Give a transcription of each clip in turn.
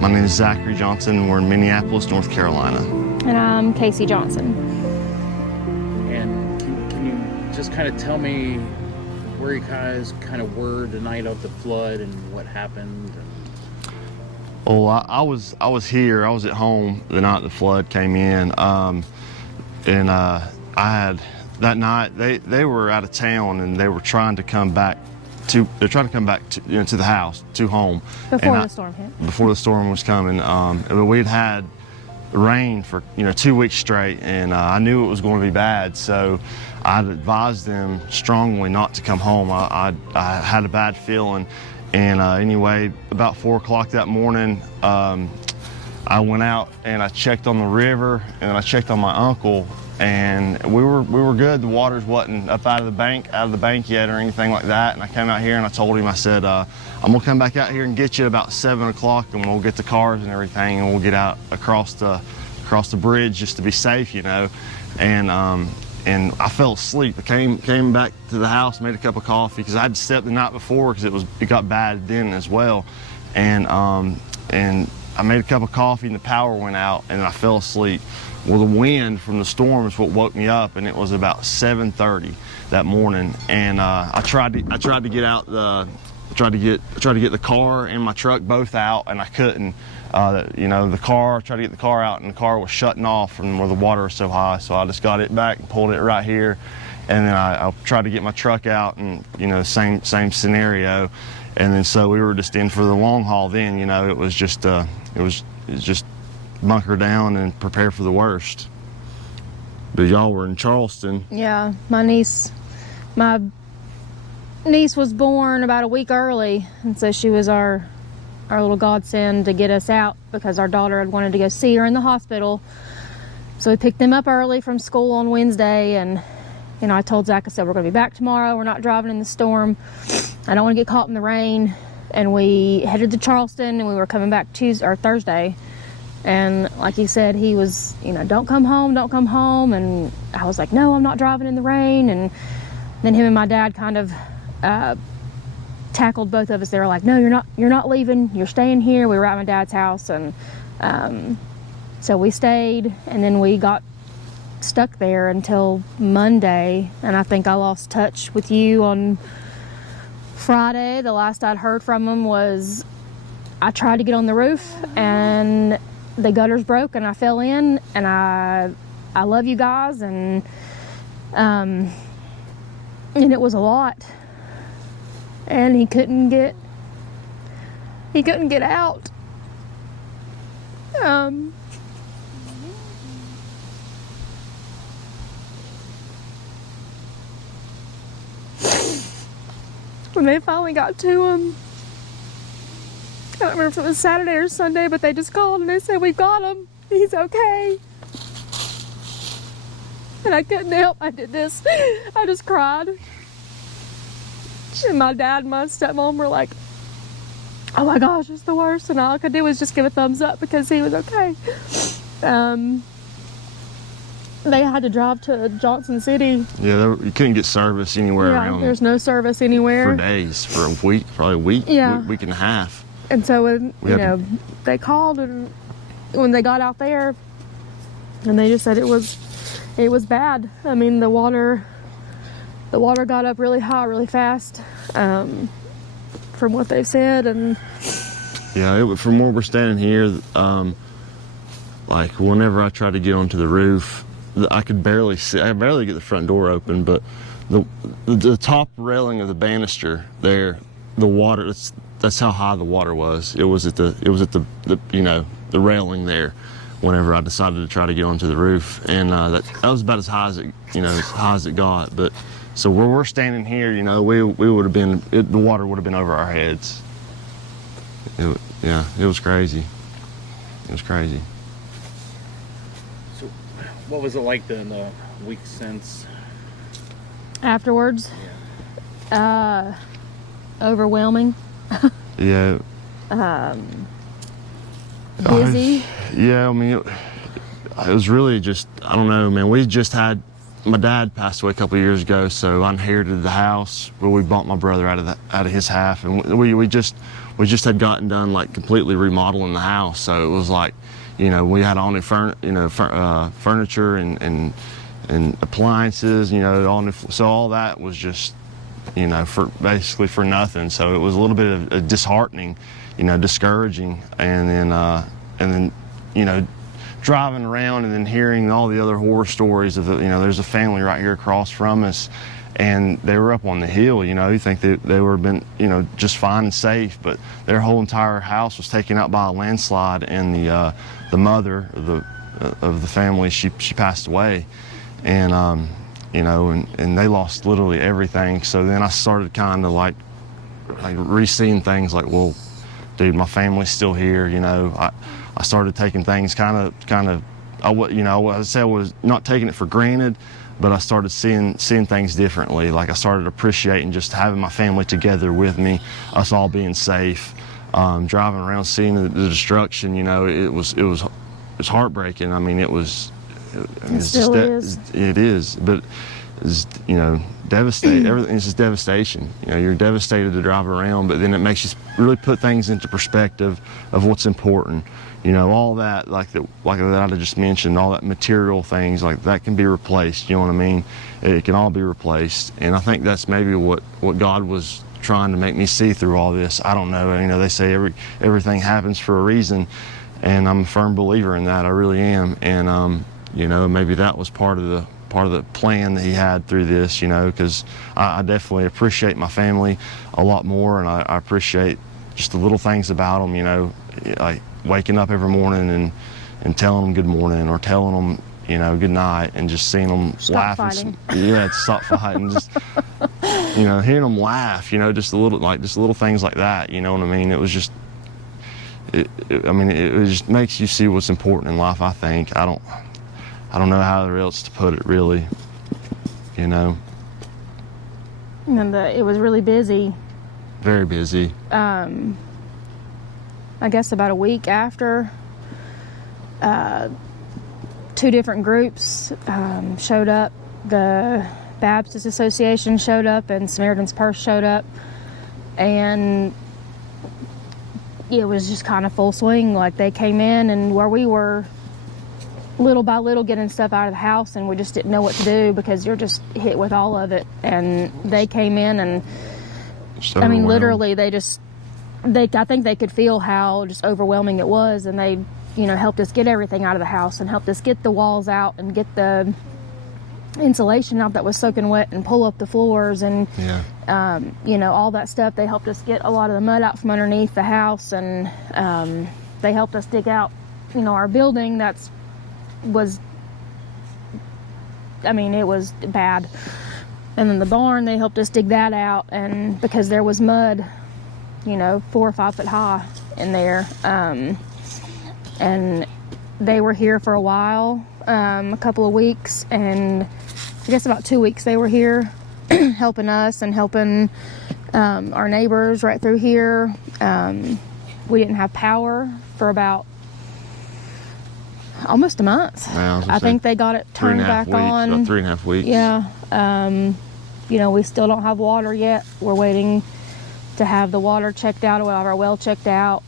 My name is Zachary Johnson, and we're in Minneapolis, North Carolina. And I'm Casey Johnson. And can you just kind of tell me where you guys kind of were the night of the flood and what happened? Well, I was here. I was at home the night the flood came in, and I had that night. They were out of town and they were trying to come back to the house, to home. Before the storm hit. Before the storm was coming, we'd had rain for 2 weeks straight, and I knew it was going to be bad. So I advised them strongly not to come home. I had a bad feeling. And anyway, about 4 o'clock that morning, I went out and I checked on the river, and I checked on my uncle, and we were good. The waters wasn't up out of the bank yet or anything like that. And I came out here and I told him, I said, I'm gonna come back out here and get you about 7 o'clock, and we'll get the cars and everything, and we'll get out across the bridge just to be safe, And I fell asleep. I came back to the house, made a cup of coffee because I had slept the night before because it got bad then as well, and I made a cup of coffee and the power went out and I fell asleep. Well, the wind from the storm is what woke me up, and it was about 7:30 that morning, and I tried to get out tried to get the car and my truck both out, and I couldn't. Tried to get the car out, and the car was shutting off from where the water was so high. So I just got it back and pulled it right here, and then I tried to get my truck out, and same scenario. And then so we were just in for the long haul. Then it was just bunker down and prepare for the worst. But y'all were in Charleston. Yeah, my niece was born about a week early, and so she was our little godsend to get us out because our daughter had wanted to go see her in the hospital. So we picked them up early from school on Wednesday, and I told Zach, I said, we're going to be back tomorrow. We're not driving in the storm. I don't want to get caught in the rain. And we headed to Charleston, and we were coming back Thursday. And like he said, he was, don't come home. And I was like, no, I'm not driving in the rain. And then him and my dad kind of tackled both of us. They were like, no, you're not leaving. You're staying here. We were at my dad's house. And so we stayed, and then we got stuck there until Monday. And I think I lost touch with you on Friday. The last I'd heard from him was I tried to get on the roof and the gutters broke and I fell in, and I love you guys, and it was a lot, and he couldn't get out. When they finally got to him, I don't remember if it was Saturday or Sunday, but they just called and they said, "We've got him. He's okay." And I couldn't help. I did this. I just cried. And my dad and my stepmom were like, "Oh my gosh, it's the worst." And all I could do was just give a thumbs up because he was okay. They had to drive to Johnson City. Yeah, you couldn't get service anywhere around. There's no service anywhere. For days, for a week, probably a week, week and a half. And so when, they called, and when they got out there, and they just said it was bad. I mean, the water got up really high, really fast, from what they've said. And yeah, from where we're standing here, like whenever I tried to get onto the roof, I could barely see. I barely get the front door open, but the top railing of the banister there, the water. That's how high the water was. It was at the railing there. Whenever I decided to try to get onto the roof, and that was about as high as it got. But so where we're standing here, we would have been. The water would have been over our heads. It was crazy. It was crazy. So, what was it like in the week since? Afterwards, overwhelming. Yeah. Busy. Yeah, I mean, it was really just, I don't know, man. We just had my dad passed away a couple of years ago, so I inherited the house. But we bought my brother out of his half, and we just had gotten done like completely remodeling the house. So it was like, you know, we had all new furniture and appliances, you know, so all that was just, you know, basically for nothing. So it was a little bit of disheartening, you know, discouraging, and then, you know, driving around and then hearing all the other horror stories of you know, there's a family right here across from us, and they were up on the hill. You know, you think they were been, you know, just fine and safe, but their whole entire house was taken out by a landslide, and the mother of the family, she passed away, and you know, and they lost literally everything. So then I started kind of like re-seeing things like, well, dude, my family's still here. You know, I started taking things kind of, you know, I said I was not taking it for granted, but I started seeing things differently. Like I started appreciating just having my family together with me, us all being safe, driving around, seeing the destruction. You know, it was heartbreaking. I mean, it still is. It is, but it's, you know, devastating. Everything is just devastation. You know, you're devastated to drive around, but then it makes you really put things into perspective of what's important. You know, all that, like that I just mentioned, all that material things, like that can be replaced. You know what I mean? It can all be replaced, and I think that's maybe what God was trying to make me see through all this. I don't know. You know, they say everything happens for a reason, and I'm a firm believer in that. I really am. And you know, maybe that was part of the plan that He had through this. You know, because I definitely appreciate my family a lot more, and I appreciate just the little things about them. You know, like waking up every morning and telling them good morning, or telling them, you know, good night, and just seeing them Stop laughing. fighting. Yeah, stop fighting. Just, you know, hearing them laugh. You know, just little things like that. You know what I mean? It was just, it just makes you see what's important in life. I think I don't know how else to put it, really. You know. And it was really busy. Very busy. I guess about a week after, 2 different groups showed up. The Baptist Association showed up, and Samaritan's Purse showed up, and it was just kind of full swing. Like they came in, and where we were little by little getting stuff out of the house, and we just didn't know what to do because you're just hit with all of it. And they came in, and I mean, literally, I think they could feel how just overwhelming it was, and they, you know, helped us get everything out of the house and helped us get the walls out and get the insulation out that was soaking wet and pull up the floors and, you know, all that stuff. They helped us get a lot of the mud out from underneath the house, and they helped us dig out, you know, our building it was bad. And then the barn, they helped us dig that out, and because there was mud, you know, 4 or 5 foot high in there. And they were here for a while, a couple of weeks, and I guess about 2 weeks they were here helping us and helping our neighbors right through here. We didn't have power for about almost a month. Yeah, I think they got it turned back on. About 3.5 weeks. Yeah. You know, we still don't have water yet. We're waiting to have the water checked out, or we'll have our well checked out.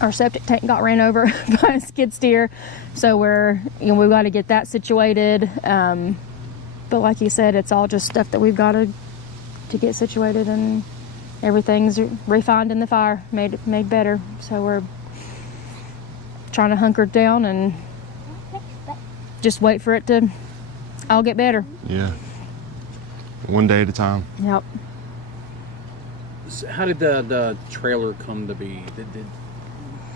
Our septic tank got ran over by a skid steer, so we've got to get that situated. But like you said, it's all just stuff that we've got to get situated, and everything's refined in the fire, made better. So we're trying to hunker down and just wait for it to all get better. Yeah. One day at a time. Yep. So how did the trailer come to be? Did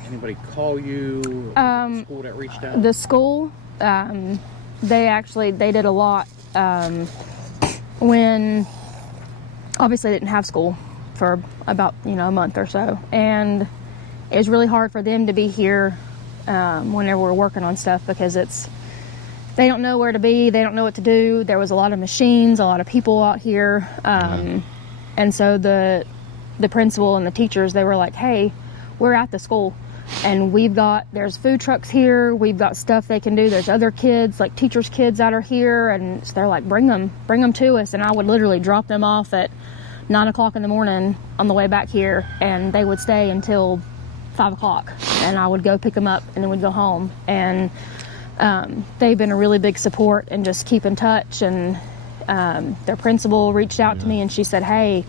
anybody call you? The school that reached out? The school, they did a lot when obviously they didn't have school for about, you know, a month or so, and it was really hard for them to be here whenever we're working on stuff, because they don't know where to be, they don't know what to do. There was a lot of machines, a lot of people out here, and so the principal and the teachers, they were like, hey, we're at the school, And there's food trucks here. We've got stuff they can do. There's other kids, like teachers' kids that are here. And so they're like, bring them to us. And I would literally drop them off at 9 o'clock in the morning on the way back here. And they would stay until 5 o'clock. And I would go pick them up and then we'd go home. And they've been a really big support and just keep in touch. And their principal reached out to me and she said, hey,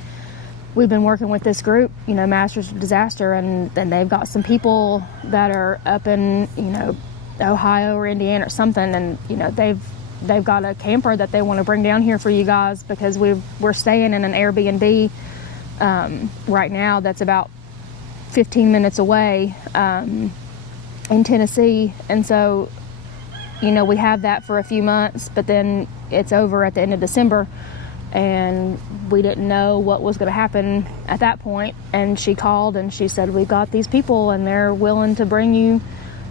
we've been working with this group, Masters of Disaster, and they've got some people that are up in, Ohio or Indiana or something, and, they've got a camper that they want to bring down here for you guys because we're staying in an Airbnb right now that's about 15 minutes away in Tennessee. And so, we have that for a few months, but then it's over at the end of December. And we didn't know what was going to happen at that point. And she called and she said, we've got these people and they're willing to bring you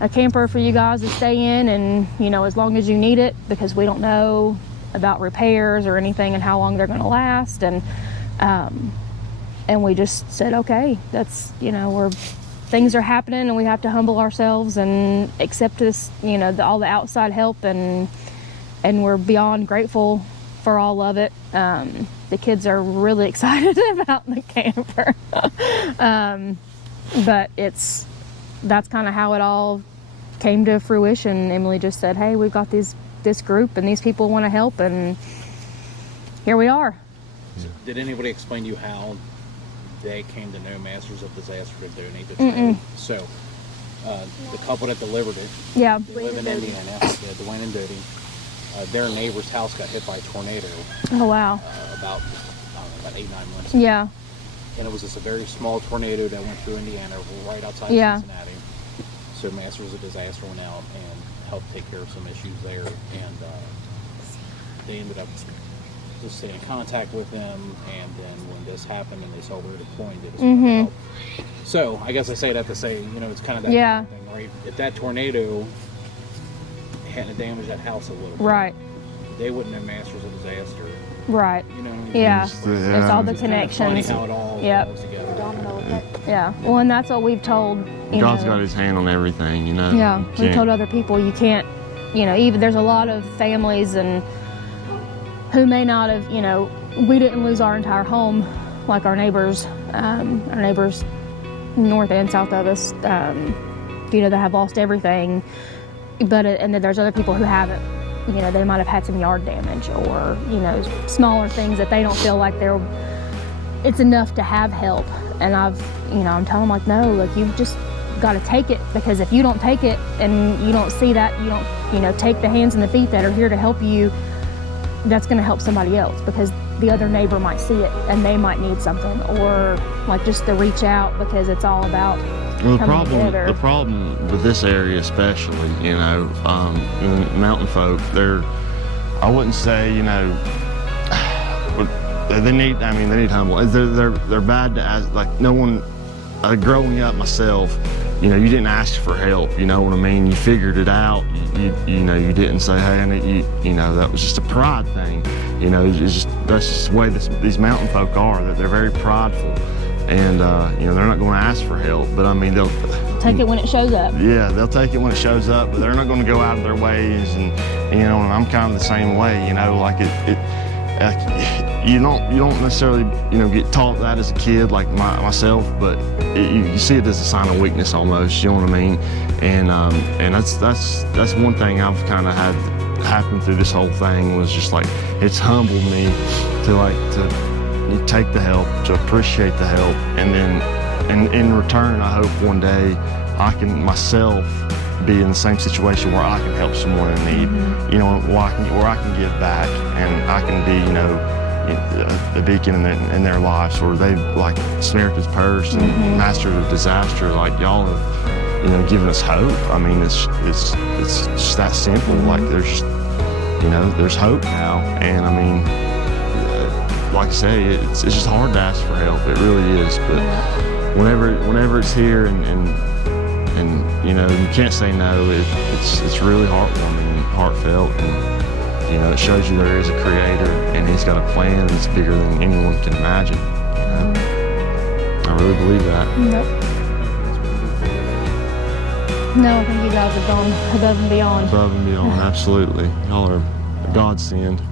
a camper for you guys to stay in, and as long as you need it, because we don't know about repairs or anything and how long they're going to last. And we just said, okay, that's things are happening and we have to humble ourselves and accept this, all the outside help, and we're beyond grateful for all of it. The kids are really excited about the camper. But that's kind of how it all came to fruition. Emily just said, hey, we've got this group and these people want to help, and here we are. So did anybody explain to you how they came to know Masters of Disaster to donate the trailer? So the couple that delivered it, they live in Indiana, Dwayne and Dodie. Their neighbor's house got hit by a tornado. Oh, wow. About 8-9 months ago. Yeah. And it was just a very small tornado that went through Indiana, right outside Cincinnati. So Masters of Disaster went out and helped take care of some issues there. And they ended up just staying in contact with them. And then when this happened and they saw we were deploying, they just wanted to help. So I guess I say that to say, it's kind of that kind of thing, right? If that tornado hadn't damaged that house a little bit, they wouldn't have Masters of Disaster. Right. Yeah. It's all the connections. Funny how it all falls together. Domino effect. Yeah. Well, and that's what we've told. God's got his hand on everything, Yeah. We've told other people you can't, even there's a lot of families and who may not have, we didn't lose our entire home like our neighbors north and south of us, that have lost everything. But and then there's other people who haven't. They might have had some yard damage or, smaller things that they don't feel like it's enough to have help. And I'm telling them, like, no, look, you've just got to take it, because if you don't take it and you don't see that, you don't, take the hands and the feet that are here to help you, that's going to help somebody else, because the other neighbor might see it and they might need something, or like just to reach out, because it's all about the problem with this area especially, mountain folk, I wouldn't say, they need humble. They're bad to ask, like, no one, growing up myself, you didn't ask for help, you know what I mean? You figured it out, you didn't say, hey, I need you, that was just a pride thing, that's just the way these mountain folk are, they're very prideful. And, they're not going to ask for help, but they'll take it when it shows up. Yeah, they'll take it when it shows up, but they're not going to go out of their ways. And and I'm kind of the same way, like you don't necessarily, get taught that as a kid, like myself, but you see it as a sign of weakness almost, you know what I mean? And that's one thing I've kind of had happen through this whole thing, was just like, it's humbled me to you take the help, to appreciate the help, and then in return, I hope one day I can myself be in the same situation where I can help someone in need, where I can give back, and I can be, a beacon in their lives, where they, like Samaritan's Purse and Master of Disaster, like y'all have, given us hope. It's just that simple. Like there's hope now, and like I say, it's just hard to ask for help. It really is. But whenever it's here and you can't say no, it's really heartwarming and heartfelt, and it shows you there is a creator and he's got a plan that's bigger than anyone can imagine. I really believe that. Yep. No, I think you guys have gone above and beyond. Above and beyond, absolutely. Y'all are a godsend.